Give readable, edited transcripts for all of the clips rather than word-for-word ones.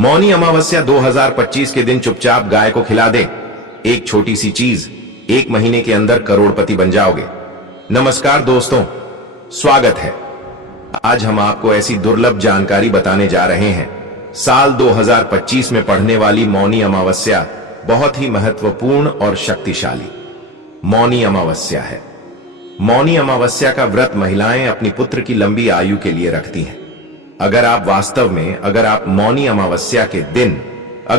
मौनी अमावस्या 2025 के दिन चुपचाप गाय को खिला दे। एक छोटी सी चीज, 1 महीने के अंदर करोड़पति बन जाओगे। नमस्कार दोस्तों, स्वागत है। आज हम आपको ऐसी दुर्लभ जानकारी बताने जा रहे हैं। साल 2025 में पड़ने वाली मौनी अमावस्या बहुत ही महत्वपूर्ण और शक्तिशाली मौनी अमावस्या है। मौनी अमावस्या का व्रत महिलाएं अपनी पुत्र की लंबी आयु के लिए रखती हैं। अगर आप मौनी अमावस्या के दिन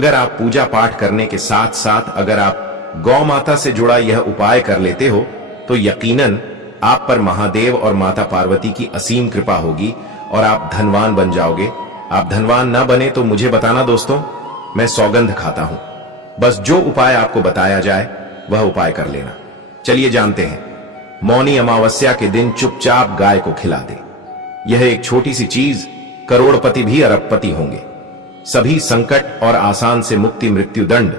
आप पूजा पाठ करने के साथ साथ अगर आप गौ माता से जुड़ा यह उपाय कर लेते हो तो यकीनन आप पर महादेव और माता पार्वती की असीम कृपा होगी और आप धनवान बन जाओगे। आप धनवान न बने तो मुझे बताना दोस्तों, मैं सौगंध खाता हूं। बस जो उपाय आपको बताया जाए वह उपाय कर लेना। चलिए जानते हैं। मौनी अमावस्या के दिन चुपचाप गाय को खिला दे। यह एक छोटी सी चीज करोड़पति भी अरबपति होंगे। सभी संकट और आसान से मुक्ति, मृत्यु दंड,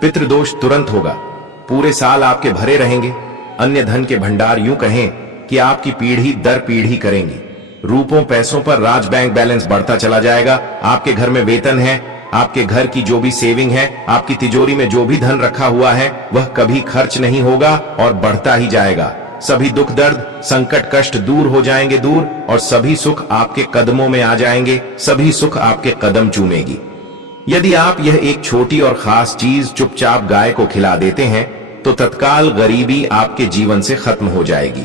पितृदोष तुरंत होगा। पूरे साल आपके भरे रहेंगे। अन्य धन के भंडार यूं कहें कि आपकी पीढ़ी दर पीढ़ी करेंगी। रूपों पैसों पर राज बैंक बैलेंस बढ़ता चला जाएगा। आपके घर में वेतन है, आपके घर की जो भी सेविंग है, आपकी तिजोरी में जो भी धन रखा हुआ है वह कभी खर्च नहीं होगा और बढ़ता ही जाएगा। सभी दुख दर्द, संकट, कष्ट दूर हो जाएंगे दूर और सभी सुख आपके कदमों में आ जाएंगे। सभी सुख आपके कदम चूमेगी। यदि आप यह एक छोटी और खास चीज चुपचाप गाय को खिला देते हैं तो तत्काल गरीबी आपके जीवन से खत्म हो जाएगी।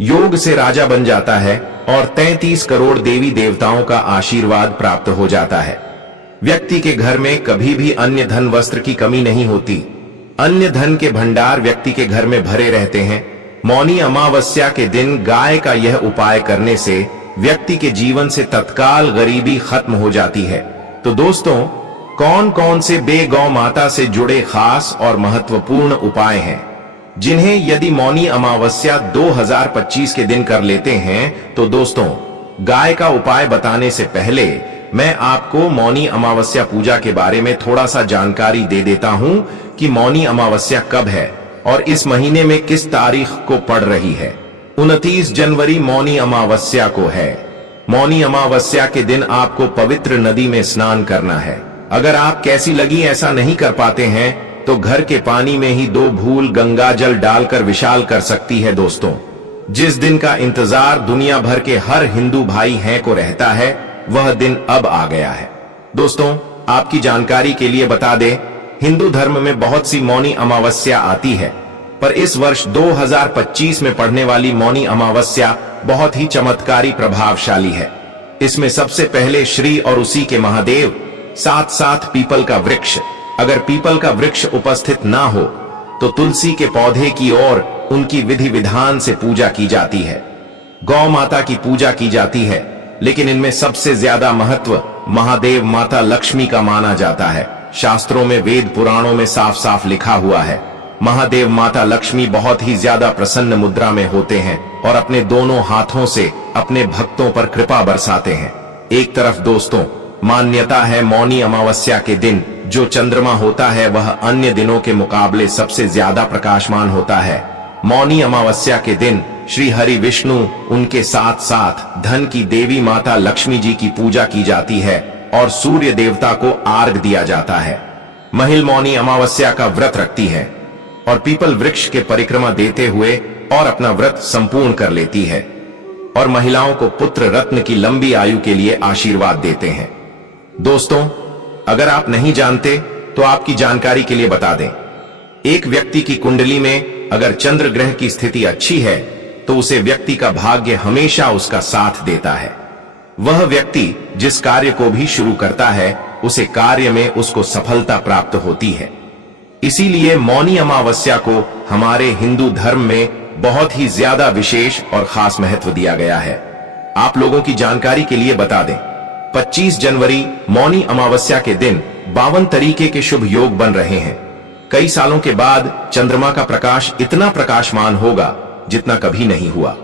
योग से राजा बन जाता है और 33 करोड़ देवी देवताओं का आशीर्वाद प्राप्त हो जाता है। व्यक्ति के घर में कभी भी अन्य धन वस्त्र की कमी नहीं होती। अन्य धन के भंडार व्यक्ति के घर में भरे रहते हैं। मौनी अमावस्या के दिन गाय का यह उपाय करने से व्यक्ति के जीवन से तत्काल गरीबी खत्म हो जाती है। तो दोस्तों, कौन कौन से गौ माता से जुड़े खास और महत्वपूर्ण उपाय हैं जिन्हें यदि मौनी अमावस्या 2025 के दिन कर लेते हैं तो दोस्तों, गाय का उपाय बताने से पहले मैं आपको मौनी अमावस्या पूजा के बारे में थोड़ा सा जानकारी दे देता हूं कि मौनी अमावस्या कब है और इस महीने में किस तारीख को पड़ रही है। 29 जनवरी मौनी अमावस्या को है। मौनी अमावस्या के दिन आपको पवित्र नदी में स्नान करना है। अगर आप कैसी लगी ऐसा नहीं कर पाते हैं तो घर के पानी में ही 2 बूंद गंगा जल डालकर विशाल कर सकती है। दोस्तों, जिस दिन का इंतजार दुनिया भर के हर हिंदू भाई हैं को रहता है वह दिन अब आ गया है। दोस्तों, आपकी जानकारी के लिए बता दें, हिंदू धर्म में बहुत सी मौनी अमावस्या आती है, पर इस वर्ष 2025 में पड़ने वाली मौनी अमावस्या बहुत ही चमत्कारी प्रभावशाली है। इसमें सबसे पहले श्री और उसी के महादेव, साथ साथ पीपल का वृक्ष। अगर पीपल का वृक्ष उपस्थित ना हो तो तुलसी के पौधे की ओर उनकी विधि विधान से पूजा की जाती है। गौ माता की पूजा की जाती है, लेकिन इनमें सबसे ज्यादा महत्व महादेव माता लक्ष्मी का माना जाता है। शास्त्रों में, वेद पुराणों में साफ साफ लिखा हुआ है, महादेव माता लक्ष्मी बहुत ही ज्यादा प्रसन्न मुद्रा में होते हैं और अपने दोनों हाथों से अपने भक्तों पर कृपा बरसाते हैं। एक तरफ दोस्तों, मान्यता है मौनी अमावस्या के दिन जो चंद्रमा होता है वह अन्य दिनों के मुकाबले सबसे ज्यादा प्रकाशमान होता है। मौनी अमावस्या के दिन श्री हरि विष्णु, उनके साथ साथ धन की देवी माता लक्ष्मी जी की पूजा की जाती है और सूर्य देवता को अर्घ दिया जाता है। महिला मौनी अमावस्या का व्रत रखती है और पीपल वृक्ष के परिक्रमा देते हुए और अपना व्रत संपूर्ण कर लेती है और महिलाओं को पुत्र रत्न की लंबी आयु के लिए आशीर्वाद देते हैं। दोस्तों, अगर आप नहीं जानते तो आपकी जानकारी के लिए बता दें, एक व्यक्ति की कुंडली में अगर चंद्र ग्रह की स्थिति अच्छी है तो उसे व्यक्ति का भाग्य हमेशा उसका साथ देता है। वह व्यक्ति जिस कार्य को भी शुरू करता है उसे कार्य में उसको सफलता प्राप्त होती है। इसीलिए मौनी अमावस्या को हमारे हिंदू धर्म में बहुत ही ज्यादा विशेष और खास महत्व दिया गया है। आप लोगों की जानकारी के लिए बता दें, 25 जनवरी मौनी अमावस्या के दिन 52 तरीके के शुभ योग बन रहे हैं। कई सालों के बाद चंद्रमा का प्रकाश इतना प्रकाशमान होगा जितना कभी नहीं हुआ।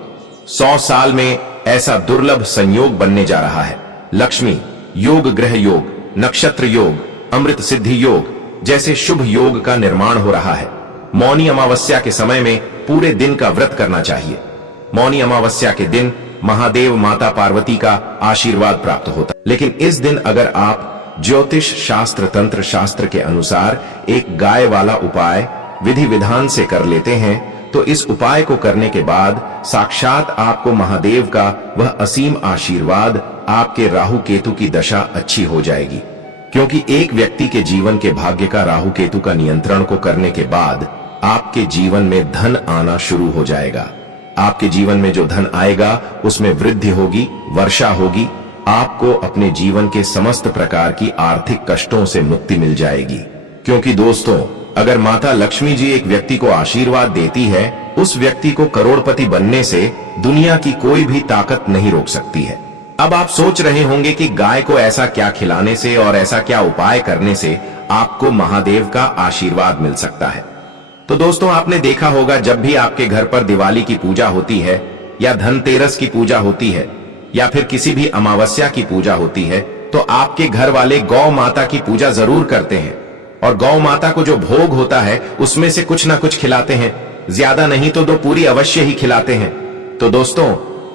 100 साल में ऐसा दुर्लभ संयोग बनने जा रहा है। लक्ष्मी योग, ग्रह योग, नक्षत्र योग, अमृत सिद्धि योग जैसे शुभ योग का निर्माण हो रहा है। मौनी अमावस्या के समय में पूरे दिन का व्रत करना चाहिए। मौनी अमावस्या के दिन महादेव माता पार्वती का आशीर्वाद प्राप्त होता है। लेकिन इस दिन अगर आप ज्योतिष शास्त्र तंत्र शास्त्र के अनुसार एक गाय वाला उपाय विधि विधान से कर लेते हैं तो इस उपाय को करने के बाद साक्षात आपको महादेव का वह असीम आशीर्वाद, आपके राहु केतु की दशा अच्छी हो जाएगी। क्योंकि एक व्यक्ति के जीवन के भाग्य का राहु केतु का नियंत्रण को करने के बाद आपके जीवन में धन आना शुरू हो जाएगा। आपके जीवन में जो धन आएगा उसमें वृद्धि होगी, वर्षा होगी। आपको अपने जीवन के समस्त प्रकार की आर्थिक कष्टों से मुक्ति मिल जाएगी। क्योंकि दोस्तों, अगर माता लक्ष्मी जी एक व्यक्ति को आशीर्वाद देती है, उस व्यक्ति को करोड़पति बनने से दुनिया की कोई भी ताकत नहीं रोक सकती है। अब आप सोच रहे होंगे कि गाय को ऐसा क्या खिलाने से और ऐसा क्या उपाय करने से आपको महादेव का आशीर्वाद मिल सकता है। तो दोस्तों, आपने देखा होगा जब भी आपके घर पर दिवाली की पूजा होती है या धनतेरस की पूजा होती है या फिर किसी भी अमावस्या की पूजा होती है तो आपके घर वाले गौ माता की पूजा जरूर करते हैं और गौ माता को जो भोग होता है उसमें से कुछ ना कुछ खिलाते हैं। ज्यादा नहीं तो 2 पूरी अवश्य ही खिलाते हैं। तो दोस्तों,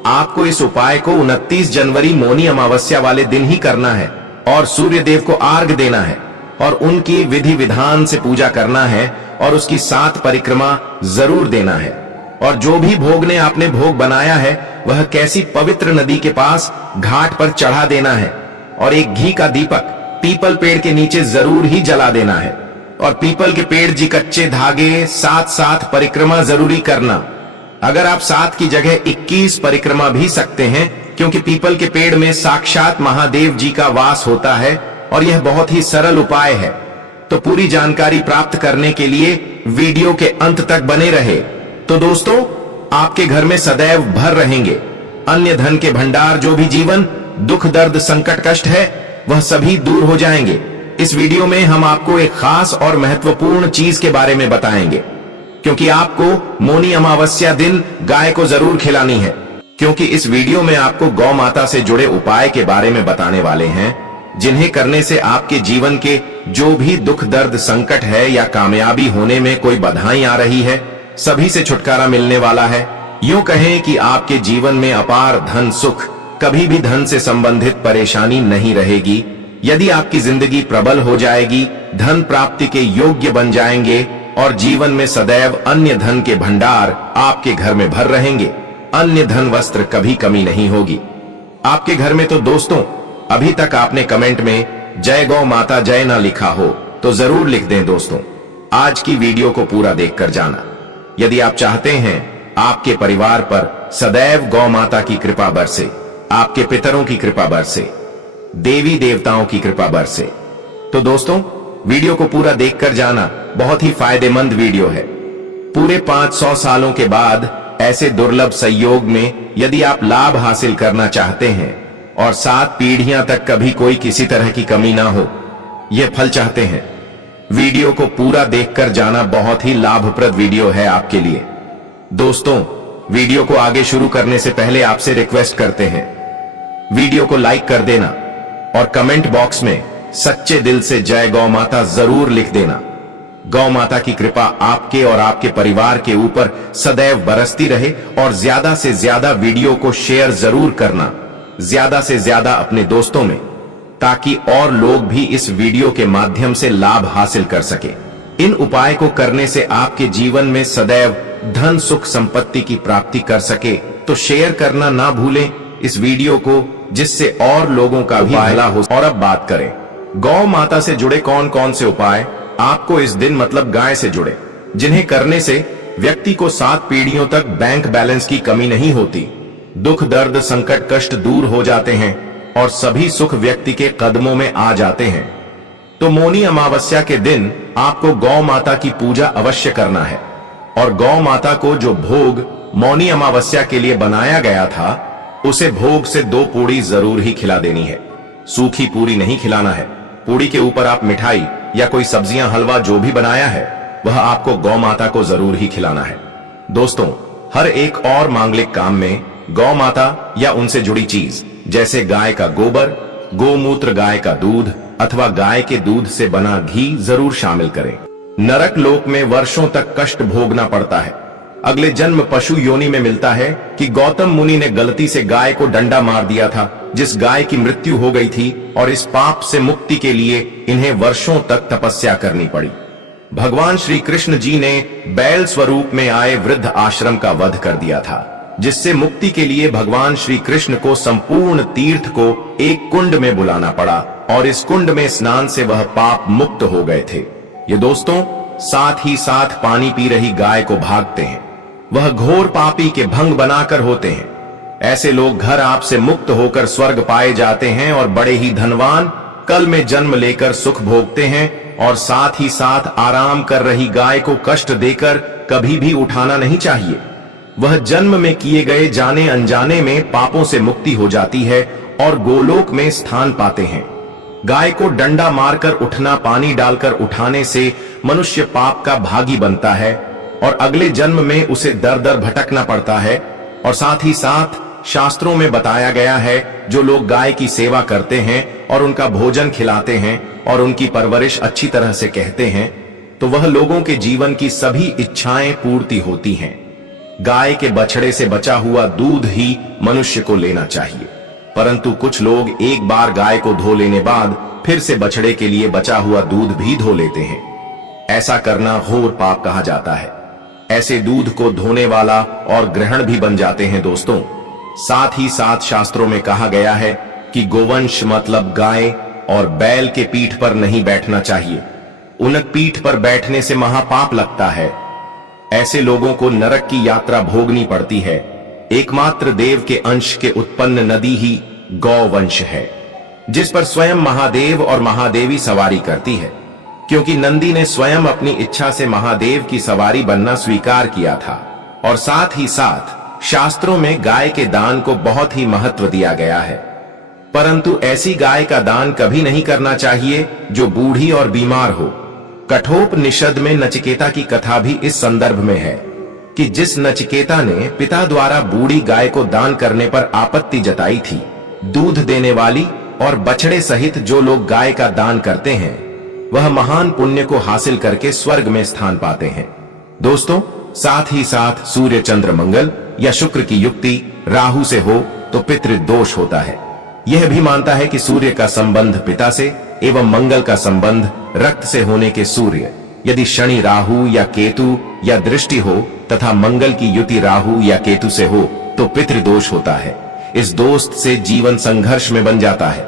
आपको इस उपाय को 29 जनवरी मौनी अमावस्या वाले दिन ही करना है और सूर्य देव को अर्घ देना है और उनकी विधि विधान से पूजा करना है और उसकी 7 परिक्रमा जरूर देना है। और जो भी भोग ने आपने भोग बनाया है वह कैसी पवित्र नदी के पास घाट पर चढ़ा देना है और एक घी का दीपक पीपल पेड़ के नीचे जरूर ही जला देना है। और पीपल के पेड़ जी कच्चे धागे 7 परिक्रमा जरूरी करना। अगर आप 7 की जगह 21 परिक्रमा भी सकते हैं, क्योंकि पीपल के पेड़ में साक्षात महादेव जी का वास होता है और यह बहुत ही सरल उपाय है। तो पूरी जानकारी प्राप्त करने के लिए वीडियो के अंत तक बने रहे। तो दोस्तों, आपके घर में सदैव भर रहेंगे अन्य धन के भंडार। जो भी जीवन दुख दर्द संकट कष्ट है वह सभी दूर हो जाएंगे। इस वीडियो में हम आपको एक खास और महत्वपूर्ण चीज के बारे में बताएंगे, क्योंकि आपको मौनी अमावस्या दिन गाय को जरूर खिलानी है। क्योंकि इस वीडियो में आपको गौ माता से जुड़े उपाय के बारे में बताने वाले हैं, जिन्हें करने से आपके जीवन के जो भी दुख दर्द संकट है या कामयाबी होने में कोई बाधाएं आ रही है, सभी से छुटकारा मिलने वाला है। यूं कहें कि आपके जीवन में अपार धन सुख, कभी भी धन से संबंधित परेशानी नहीं रहेगी। यदि आपकी जिंदगी प्रबल हो जाएगी, धन प्राप्ति के योग्य बन जाएंगे और जीवन में सदैव अन्य धन के भंडार आपके घर में भर रहेंगे। अन्य धन वस्त्र कभी कमी नहीं होगी आपके घर में। तो दोस्तों, अभी तक आपने कमेंट में जय गौ माता जय ना लिखा हो तो जरूर लिख दें। दोस्तों, आज की वीडियो को पूरा देखकर जाना। यदि आप चाहते हैं आपके परिवार पर सदैव गौ माता की कृपा बरसे, आपके पितरों की कृपा बरसे, देवी देवताओं की कृपा बरसे, तो दोस्तों वीडियो को पूरा देखकर जाना। बहुत ही फायदेमंद वीडियो है। पूरे 500 सालों के बाद ऐसे दुर्लभ संयोग में यदि आप लाभ हासिल करना चाहते हैं और 7 पीढ़ियां तक कभी कोई किसी तरह की कमी ना हो, यह फल चाहते हैं, वीडियो को पूरा देखकर जाना बहुत ही लाभप्रद वीडियो है आपके लिए। दोस्तों, वीडियो को आगे शुरू करने से पहले आपसे रिक्वेस्ट करते हैं, वीडियो को लाइक कर देना और कमेंट बॉक्स में सच्चे दिल से जय गौ माता जरूर लिख देना। गौ माता की कृपा आपके और आपके परिवार के ऊपर सदैव बरसती रहे और ज्यादा से ज्यादा वीडियो को शेयर जरूर करना, ज्यादा से ज्यादा अपने दोस्तों में, ताकि और लोग भी इस वीडियो के माध्यम से लाभ हासिल कर सके। इन उपाय को करने से आपके जीवन में सदैव धन सुख संपत्ति की प्राप्ति कर सके। तो शेयर करना ना भूलें इस वीडियो को, जिससे और लोगों का भी भला हो। और अब बात करें गौ माता से जुड़े कौन कौन से उपाय आपको इस दिन मतलब गाय से जुड़े, जिन्हें करने से व्यक्ति को 7 पीढ़ियों तक बैंक बैलेंस की कमी नहीं होती, दुख दर्द संकट कष्ट दूर हो जाते हैं और सभी सुख व्यक्ति के कदमों में आ जाते हैं। तो मौनी अमावस्या के दिन आपको गौ माता की पूजा अवश्य करना है और गौ माता को जो भोग मौनी अमावस्या के लिए बनाया गया था, उसे भोग से 2 पूड़ी जरूर ही खिला देनी है। सूखी पूरी नहीं खिलाना है। पूड़ी के ऊपर आप मिठाई या कोई सब्जियां हलवा जो भी बनाया है वह आपको गौ माता को जरूर ही खिलाना है। दोस्तों, हर एक और मांगलिक काम में गौ माता या उनसे जुड़ी चीज जैसे गाय का गोबर, गोमूत्र, गाय का दूध अथवा गाय के दूध से बना घी जरूर शामिल करें। नरक लोक में वर्षों तक कष्ट भोगना पड़ता है। अगले जन्म पशु योनि में मिलता है कि गौतम मुनि ने गलती से गाय को डंडा मार दिया था, जिस गाय की मृत्यु हो गई थी, और इस पाप से मुक्ति के लिए इन्हें वर्षों तक तपस्या करनी पड़ी। भगवान श्री कृष्ण जी ने बैल स्वरूप में आए वृद्ध आश्रम का वध कर दिया था, जिससे मुक्ति के लिए भगवान श्री कृष्ण को संपूर्ण तीर्थ को एक कुंड में बुलाना पड़ा, और इस कुंड में स्नान से वह पाप मुक्त हो गए थे। ये दोस्तों, साथ ही साथ पानी पी रही गाय को भागते हैं, वह घोर पापी के भंग बनाकर होते हैं। ऐसे लोग घर आप से मुक्त होकर स्वर्ग पाए जाते हैं और बड़े ही धनवान कल में जन्म लेकर सुख भोगते हैं। और साथ ही साथ आराम कर रही गाय को कष्ट देकर कभी भी उठाना नहीं चाहिए। वह जन्म में किए गए जाने अनजाने में पापों से मुक्ति हो जाती है और गोलोक में स्थान पाते हैं। गाय को डंडा मारकर उठना, पानी डालकर उठाने से मनुष्य पाप का भागी बनता है और अगले जन्म में उसे दर दर भटकना पड़ता है। और साथ ही साथ शास्त्रों में बताया गया है, जो लोग गाय की सेवा करते हैं और उनका भोजन खिलाते हैं और उनकी परवरिश अच्छी तरह से कहते हैं, तो वह लोगों के जीवन की सभी इच्छाएं पूर्ति होती हैं। गाय के बछड़े से बचा हुआ दूध ही मनुष्य को लेना चाहिए, परंतु कुछ लोग एक बार गाय को धो लेने बाद फिर से बछड़े के लिए बचा हुआ दूध भी धो लेते हैं। ऐसा करना घोर पाप कहा जाता है। ऐसे दूध को धोने वाला और ग्रहण भी बन जाते हैं दोस्तों। साथ ही साथ शास्त्रों में कहा गया है कि गोवंश मतलब गाय और बैल के पीठ पर नहीं बैठना चाहिए। उन पीठ पर बैठने से महापाप लगता है। ऐसे लोगों को नरक की यात्रा भोगनी पड़ती है। एकमात्र देव के अंश के उत्पन्न नदी ही गौवंश है, जिस पर स्वयं महादेव और महादेवी सवारी करती है, क्योंकि नंदी ने स्वयं अपनी इच्छा से महादेव की सवारी बनना स्वीकार किया था। और साथ ही साथ शास्त्रों में गाय के दान को बहुत ही महत्व दिया गया है, परंतु ऐसी गाय का दान कभी नहीं करना चाहिए जो बूढ़ी और बीमार हो। कठोपनिषद में नचिकेता की कथा भी इस संदर्भ में है कि जिस नचिकेता ने पिता द्वारा बूढ़ी गाय को दान करने पर आपत्ति जताई थी, दूध देने वाली और बछड़े सहित जो लोग गाय का दान करते हैं, वह महान पुण्य को हासिल करके स्वर्ग में स्थान पाते हैं। दोस्तों, साथ ही साथ सूर्य चंद्र मंगल या शुक्र की युक्ति राहु से हो तो पितृदोष होता है। यह भी मानता है कि सूर्य का संबंध पिता से एवं मंगल का संबंध रक्त से होने के सूर्य, यदि शनि राहु या केतु या दृष्टि हो तथा मंगल की युति राहु या केतु से हो तो पितृदोष होता है। इस दोस्त से जीवन संघर्ष में बन जाता है।